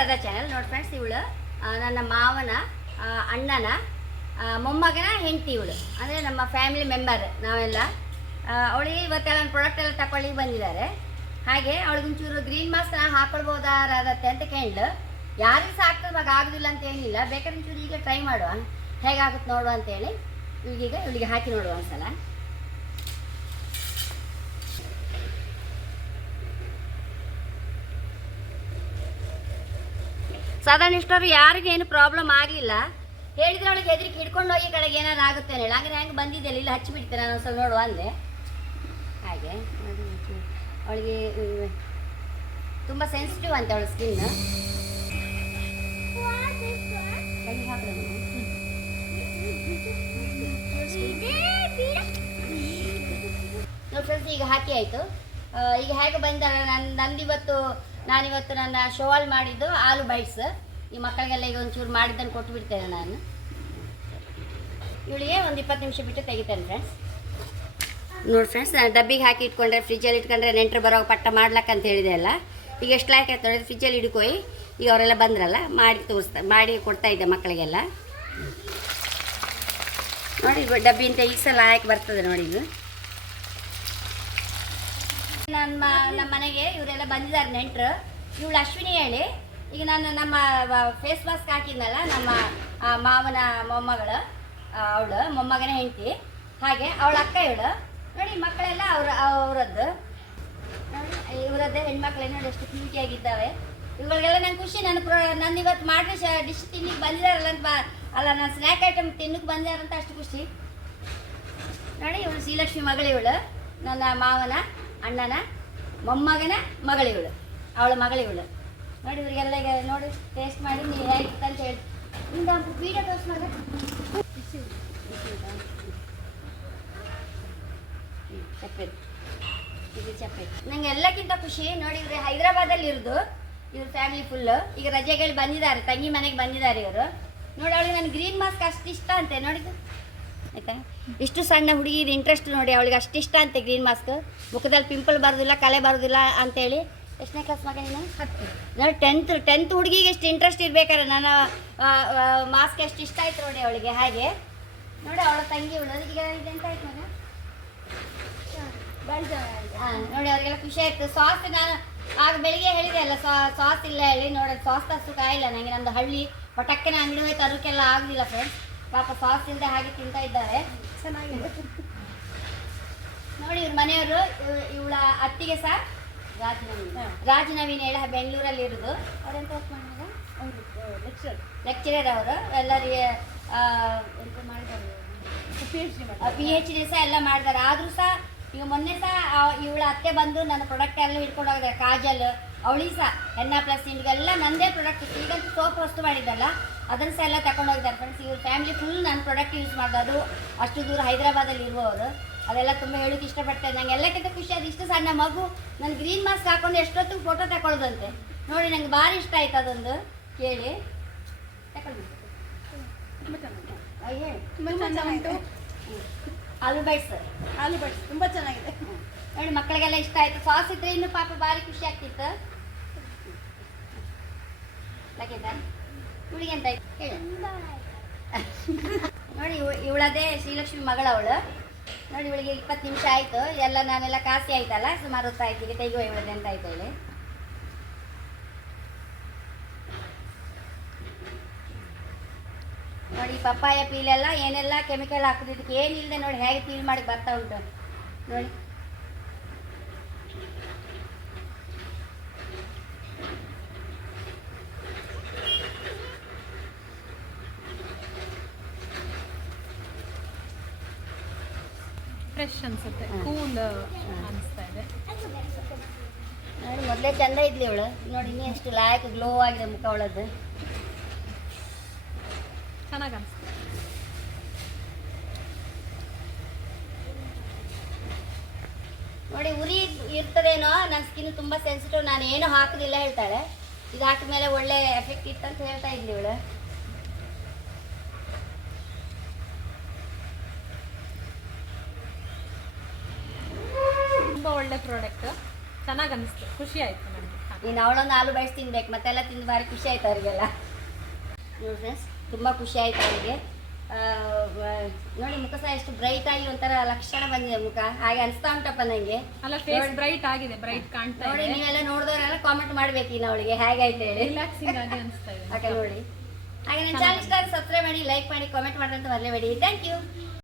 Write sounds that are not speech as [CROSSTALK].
Radha channel ನೋಡಿ friends ಇವಳು. ನನ್ನ ಮಾವನ ಅಣ್ಣನ ಮೊಮ್ಮಗನ ಹೆಂಡತಿ ಇವಳು. ಅಂದರೆ ನಮ್ಮ ಫ್ಯಾಮಿಲಿ ಮೆಂಬರ್ ನಾವೆಲ್ಲ. ಅವಳಿಗೆ ಇವತ್ತೆಲ್ಲ ನನ್ನ ಪ್ರಾಡಕ್ಟ್ ಎಲ್ಲ ತಗೊಳ್ಳಿ ಬಂದಿದ್ದಾರೆ. ಹಾಗೆ ಅವಳಿಗೆ ಒಂಚೂರು ಗ್ರೀನ್ ಮಾಸ್ಕ್ ಹಾಕೊಳ್ಬೋದಾ, ರಾಧತ್ತೆ ಅಂತ ಕೇಳಿದ್ಲು ಯಾರಿಗೂ ಸಹ ಆಗ್ತದೆ ಇವಾಗ ಆಗೋದಿಲ್ಲ ಅಂತ ಏನಿಲ್ಲ. ಬೇಕಾದ್ರೆ ಒಂಚೂರು ಈಗ ಟ್ರೈ ಮಾಡುವ. ಹೇಗಾಗುತ್ತೆ ನೋಡುವ ಅಂತೇಳಿ. ಇವಳಿಗೀಗ ಇವಳಿಗೆ ಹಾಕಿ ನೋಡುವ ಒಂದ್ಸಲ. ಸಾಧಾರಣ ಇಷ್ಟವರು ಯಾರಿಗೂ ಏನು ಪ್ರಾಬ್ಲಮ್ ಆಗಲಿಲ್ಲ ಹೇಳಿದ್ರೆ ಅವಳಿಗೆ ಹೆದರಿಕೆ ಹಿಡ್ಕೊಂಡು ಹೋಗಿ ಕಡೆಗೆ ಏನಾರು ಆಗುತ್ತೆ ಹೇಳಿ ಹಂಗಾರೆ ಹೆಂಗೆ ಬಂದಿದ್ದೆ ಇಲ್ಲಿ ಹಚ್ಚಿಬಿಡ್ತೇನೆ ನಾನು ಸ್ವಲ್ಪ ನೋಡುವ ಅಂದೆ ಹಾಗೆ ಅವಳಿಗೆ ತುಂಬ ಸೆನ್ಸಿಟಿವ್ ಅಂತ ಅವಳ ಸ್ಕಿನ್ ಈಗ ಹಾಕಿ ಆಯಿತು ಈಗ ಹೇಗೆ ಬಂದಾರ ನನ್ನ ನಂದಿವತ್ತು ನಾನಿವತ್ತು ನನ್ನ ಶೋವಲ್ ಮಾಡಿದ್ದು ಆಲೂ ಬೈಟ್ಸ್ ಈ ಮಕ್ಕಳಿಗೆಲ್ಲ ಈಗ ಒಂಚೂರು ಮಾಡಿದ್ದನ್ನು ಕೊಟ್ಟು ಬಿಡ್ತೇನೆ ನಾನು. ಇವಳಿಗೆ ಒಂದು ಇಪ್ಪತ್ತು ನಿಮಿಷ ಬಿಟ್ಟು ತೆಗಿತೇನೆ ಫ್ರೆಂಡ್ಸ್ ನೋಡಿ ಫ್ರೆಂಡ್ಸ್ ನಾನು ಡಬ್ಬಿಗೆ ಹಾಕಿ ಇಟ್ಕೊಂಡ್ರೆ ಫ್ರಿಜ್ಜಲ್ಲಿ ಇಟ್ಕೊಂಡ್ರೆ ನೆಂಟರು ಬರೋ ಪಟ್ಟ ಮಾಡ್ಲಕ್ಕ ಅಂತ ಹೇಳಿದೆ ಅಲ್ಲ? ಈಗ ಎಷ್ಟು ಲಾಯ್ಕ್ ಆಯ್ತು ನೋಡಿ ಫ್ರಿಜ್ಜಲ್ಲಿ ಹಿಡ್ಕೊಯಿ, ಈಗ ಅವರೆಲ್ಲ ಬಂದ್ರಲ್ಲ, ಮಾಡಿ ತೋರಿಸ್ತಾ, ಮಾಡಿ ಕೊಡ್ತಾ ಇದ್ದೆ ಮಕ್ಕಳಿಗೆಲ್ಲ. ನೋಡಿ ಇದು ಡಬ್ಬಿ ಅಂತ ಈ ಸಲ ಹಾಕಿ ಬರ್ತದೆ ನೋಡಿ ಇದು ನಮ್ಮ ನಮ್ಮ ಮನೆಗೆ ಇವರೆಲ್ಲ ಬಂದಿದ್ದಾರೆ ನೆಂಟರು. ಇವಳು ಅಶ್ವಿನಿ ಹೇಳಿ. ಈಗ ನಾನು ನಮ್ಮ ಫೇಸ್ ಮಾಸ್ಕ್ ಹಾಕಿದ್ನಲ್ಲ, ನಮ್ಮ ಮಾವನ ಮೊಮ್ಮಗಳು ಅವಳು, ಮೊಮ್ಮಗನ ಹೆಂಡತಿ. ಹಾಗೆ ಅವಳ ಅಕ್ಕ ಇವಳು. ನೋಡಿ, ಮಕ್ಕಳೆಲ್ಲ ಅವ್ರ, ಅವರದ್ದು. ಇವರದ್ದು ಹೆಣ್ಮಕ್ಳು ನೋಡಿ ಎಷ್ಟು ಕ್ಯೂಟಿಯಾಗಿದ್ದಾವೆ ಇವುಗಳಿಗೆಲ್ಲ ನಂಗೆ ಖುಷಿ ನನ್ನ ಪ್ರೋ, ನಾನು ಇವತ್ತು ಮಾಡಿ ಡಿಶ್ ತಿನ್ನಿಗೆ ಬಂದಿದ್ದಾರಲ್ಲ ಅಂತ ಬಾ, ಅಲ್ಲ, ನಾನು ಸ್ನ್ಯಾಕ್ ಐಟಮ್ ತಿನ್ನಕ್ಕೆ ಬಂದಿದಾರಂತ ಅಷ್ಟು ಖುಷಿ. ನೋಡಿ, ಇವಳು ಶ್ರೀಲಕ್ಷ್ಮಿ ಮಗಳಿವಳು ನನ್ನ ಮಾವನ. ಅಣ್ಣನ, ಮೊಮ್ಮಗನ, ಮಗಳಿವಳು. ಅವಳ ಮಗಳಿವಳು. ನೋಡಿ ಇವರಿಗೆಲ್ಲ ಈಗ ನೋಡಿ ಟೇಸ್ಟ್ ಮಾಡಿ ನೀವು ಹೇಗಿತ್ತು ಅಂತ ಹೇಳಿ. ಇಂದ ವೀಡಿಯೋ ಟೋಸ್ಟ್ ಮಾಡಿ. ಚಪ್ಪೆದು ಇದು ಚಪ್ಪೆದು ನಂಗೆ ಎಲ್ಲಕ್ಕಿಂತ ಖುಷಿ ನೋಡಿ ಇವ್ರು ಹೈದರಾಬಾದಲ್ಲಿ ಇರೋದು. ಇವ್ರ ಫ್ಯಾಮಿಲಿ ಫುಲ್ಲು ಈಗ ರಜೆಗಳು ಬಂದಿದ್ದಾರೆ, ತಂಗಿ ಮನೆಗೆ ಬಂದಿದ್ದಾರೆ ಇವರು. ನೋಡಿ ಅವಳಿಗೆ ನನ್ನ ಗ್ರೀನ್ ಮಾಸ್ಕ್ ಅಷ್ಟು ಇಷ್ಟ ಅಂತೆ, ನೋಡಿದ್ದು? ಆಯ್ತಾ? ಇಷ್ಟು ಸಣ್ಣ ಹುಡುಗಿ ಇದು ಇಂಟ್ರೆಸ್ಟ್ ನೋಡಿ ಅವಳಿಗೆ ಅಷ್ಟಿಷ್ಟ ಇಷ್ಟ ಅಂತೆ ಗ್ರೀನ್ ಮಾಸ್ಕ್ ಮುಖದಲ್ಲಿ ಪಿಂಪಲ್ ಬರೋದಿಲ್ಲ ಕಲೆ ಬರೋದಿಲ್ಲ ಅಂತೇಳಿ. ಎಷ್ಟನೇ ಕ್ಲಾಸ್ ಮಗ ನೀನು? ನೋಡಿ ಟೆಂತ್ ಟೆಂತ್ ಹುಡುಗಿಗೆ ಎಷ್ಟು ಇಂಟ್ರೆಸ್ಟ್ ಇರ್ಬೇಕಾದ್ರೆ ನನ್ನ ಮಾಸ್ಕ್ ಎಷ್ಟು ಇಷ್ಟ ಆಯ್ತು ನೋಡಿ ಅವಳಿಗೆ ಹಾಗೆ. ನೋಡಿ ಅವಳ ತಂಗಿ ಈಗ ಎಂತ ಆಯ್ತು ಮಗ? ಹಾಂ ನೋಡಿ ಅವರಿಗೆಲ್ಲ ಖುಷಿ ಆಯ್ತು. ಸಾಸ್ ನಾನು ಆಗ ಬೆಳಿಗ್ಗೆ ಹೇಳಿದೆ ಅಲ್ಲ ಸಾಸ್ ಇಲ್ಲ ಹೇಳಿ. ನೋಡಿ ಸಾಸ್ ತರ್ಸು ಕಾಯಿಲ್ಲ. ನನಗೆ ನಂದು ಹಳ್ಳಿ ಪಟಕ್ಕನೆ ಅಂಗಡಿ ಹೋಯ್ತು ಅದಕ್ಕೆಲ್ಲ ಆಗಲಿಲ್ಲ ಫ್ರೆಂಡ್ಸ್ ಪಾಪ ಸಾಸ್ ಇಲ್ಲದೆ ಹಾಗೆ ತಿಂತಾ ಇದ್ದಾರೆ. ಚೆನ್ನಾಗಿದೆ. ನೋಡಿ ಇವ್ರ ಮನೆಯವರು ಇವಳ ಅತ್ತಿಗೆ ಸಹ ರಾಜನವೀನ್. ರಾಜನವೀನ್ ಹೇಳ ಬೆಂಗಳೂರಲ್ಲಿ ಇರೋದು. ಅವ್ರೆಂತ ವರ್ಕ್ ಮಾಡಿದಾಗ ಲೆಕ್ಚರ್ ಲೆಕ್ಚರರ್ ಅವರು. ಎಲ್ಲರಿಗೆ ಎಂತ ಮಾಡಿದ್ದಾರೆ? P H D P H D ಸಹ ಎಲ್ಲ ಮಾಡಿದ್ದಾರೆ. ಆದರೂ ಸಹ ಈಗ ಮೊನ್ನೆ ಸಹ ಇವಳ ಅತ್ತೆ ಬಂದು ನನ್ನ ಪ್ರಾಡಕ್ಟ್ ಎಲ್ಲ ಹಿಡ್ಕೊಂಡು ಹೋಗಿದೆ ಕಾಜಲ್ ಅವಳಿ ಸಹ ಎನ್ನ ಪ್ಲಸ್ ಇಂಡಿಗೆಲ್ಲ ನಂದೇ ಪ್ರಾಡಕ್ಟ್ ಈಗಂತೂ ಸೋಪ್ ವಸ್ತು ಮಾಡಿದ್ದಲ್ಲ ಅದನ್ನು ಸಹ ಎಲ್ಲ ತಗೊಂಡು ಹೋಗಿದ್ದಾರೆ ಫ್ರೆಂಡ್ಸ್ ಇವ್ರ ಫ್ಯಾಮಿಲಿ ಫುಲ್ ನನ್ನ ಪ್ರಾಡಕ್ಟ್ ಯೂಸ್ ಮಾಡೋದು ಅಷ್ಟು ದೂರ ಹೈದರಾಬಾದಲ್ಲಿ ಇರುವವರು. ಅದೆಲ್ಲ ತುಂಬ ಹೇಳೋಕೆ ಇಷ್ಟಪಡ್ತೇನೆ. ನಂಗೆ ಎಲ್ಲಕ್ಕಿಂತ ಖುಷಿ ಅದು ಇಷ್ಟು ಸಣ್ಣ ಮಗು ನಾನು ಗ್ರೀನ್ ಮಾಸ್ಕ್ ಹಾಕೊಂಡು ಎಷ್ಟೊತ್ತು ಫೋಟೋ ತಗೊಳ್ಳೋದಂತೆ ನೋಡಿ ನಂಗೆ ಭಾರಿ ಇಷ್ಟ ಆಯ್ತು ಅದೊಂದು. ಕೇಳಿ. ತಗೊಂಡು ತುಂಬ ತುಂಬ ಚೆನ್ನಾಗಿದೆ. ಆಲೂ ಬೈಟ್ಸ್ ಆಲೂ ಬೈ ತುಂಬ ಚೆನ್ನಾಗಿದೆ. ನೋಡಿ, ಮಕ್ಕಳಿಗೆಲ್ಲ ಇಷ್ಟ ಆಯ್ತು. ಸಾಸ್ ಇದ್ರೆ ಇನ್ನು ಪಾಪ ಭಾರಿ ಖುಷಿ ಆಗ್ತಿತ್ತು. ಇವಳಿಗೆ ಆಯ್ತು? ಹೇಳು. ನೋಡಿ, ಇವ್- ಇವಳದೇ ಶ್ರೀಲಕ್ಷ್ಮಿ ಮಗಳವಳು ನೋಡಿ, ಇವಳಿಗೆ ಇಪ್ಪತ್ತು ನಿಮಿಷ ಆಯ್ತು. ಎಲ್ಲ ನಾನೆಲ್ಲ ಕಾಸಿ ಆಯ್ತಲ್ಲ? ಸುಮಾರು ಹೊತ್ತಾಯ್ತು ಈಗ ತೆಗೆಯುವ ಇವಳದೆ ಅಂತ ಆಯ್ತು ನೋಡಿ ಪಪ್ಪಾಯ ಪೀಲೆಲ್ಲ ಏನೆಲ್ಲ ಕೆಮಿಕಲ್ ಹಾಕಿದ್ದಕ್ಕೆ ಏನಿಲ್ಲದೆ ನೋಡಿ ಹೇಗೆ ಪೀಲ್ ಮಾಡಿ ಬರ್ತಾ ಉಂಟು. ನೋಡಿ. ಫ್ರೆಶ್ ಅನ್ಸುತ್ತೆ ಕೂಲ್ ಅನಿಸ್ತಾ ಇದೆ. ನೋಡಿ ಮೊದಲೇ ಚಂದ ಇದ್ಲಿ ಅವಳು ನೋಡಿ ಇನ್ನೂ ಎಷ್ಟು ಲಾಯಕ್ ಗ್ಲೋ ಆಗಿದೆ ಮುಖ ಅವಳದ್ದು ಚೆನ್ನಾಗಿ ನೋಡಿ ಉರಿ ಇರ್ತದೇನೋ ನನ್ನ ಸ್ಕಿನ್ ತುಂಬ ಸೆನ್ಸಿಟಿವ್ ನಾನು ಏನು ಹಾಕಲಿಲ್ಲ ಹೇಳ್ತಾಳೆ. ಇದು ಹಾಕಿದ್ಮೇಲೆ ಒಳ್ಳೆ ಎಫೆಕ್ಟ್ ಇತ್ತಂತ ಹೇಳ್ತಾ ಇದ್ಲಿ ಇವಳು. ತುಂಬ ಒಳ್ಳೆ ಪ್ರಾಡಕ್ಟ್ ಚೆನ್ನಾಗಿ ಅನಿಸ್ತು. ಖುಷಿ ಆಯ್ತು ನನಗೆ. ಇನ್ನು ಅವಳೊಂದು ಆಲೂ ಬೈಸ್ ತಿನ್ಬೇಕು ಮತ್ತೆಲ್ಲ ತಿಂದು ಭಾರಿ ಖುಷಿ ಆಯ್ತು ಅವರಿಗೆಲ್ಲ. ನೋಡಿ ಫ್ರೆಂಡ್ಸ್ ತುಂಬ ಖುಷಿ ಆಯ್ತು ಅವರಿಗೆ ನೋಡಿ ಮುಖ ಸಹ ಎಷ್ಟು ಬ್ರೈಟ್ ಆಗಿ ಒಂಥರ ಲಕ್ಷಣ ಬಂದಿದೆ ಮುಖ. ಹಾಗೆ ಅನಿಸ್ತಾ ಉಂಟಪ್ಪ ನನಗೆ ಅಲ್ಲ ಫೇಸ್ ಬ್ರೈಟ್ ಆಗಿದೆ ಬ್ರೈಟ್ ಕಾಣ್ತಾ ನೋಡಿ ನೀವೆಲ್ಲ ನೋಡಿದವರೆಲ್ಲ ಕಾಮೆಂಟ್ ಮಾಡ್ಬೇಕು ಇನ್ನು ಅವಳಿಗೆ. ಹೇಗಾಯ್ತು ಹೇಳಿ. ರಿಲ್ಯಾಕ್ಸಿಂಗ್ ಆಗಿ ಅನಿಸ್ತಾ ಇದೆ. [LAUGHS] ಓಕೆ ನೋಡಿ. ಹಾಗೆ ನನ್ನ ಚಾನಲ್ ಸಬ್ಸ್ಕ್ರೈಬ್ ಮಾಡಿ ಲೈಕ್ ಮಾಡಿ ಕಾಮೆಂಟ್ ಮಾಡಿದಂತ ಮರಲೇಬೇಡಿ ಥ್ಯಾಂಕ್ ಯು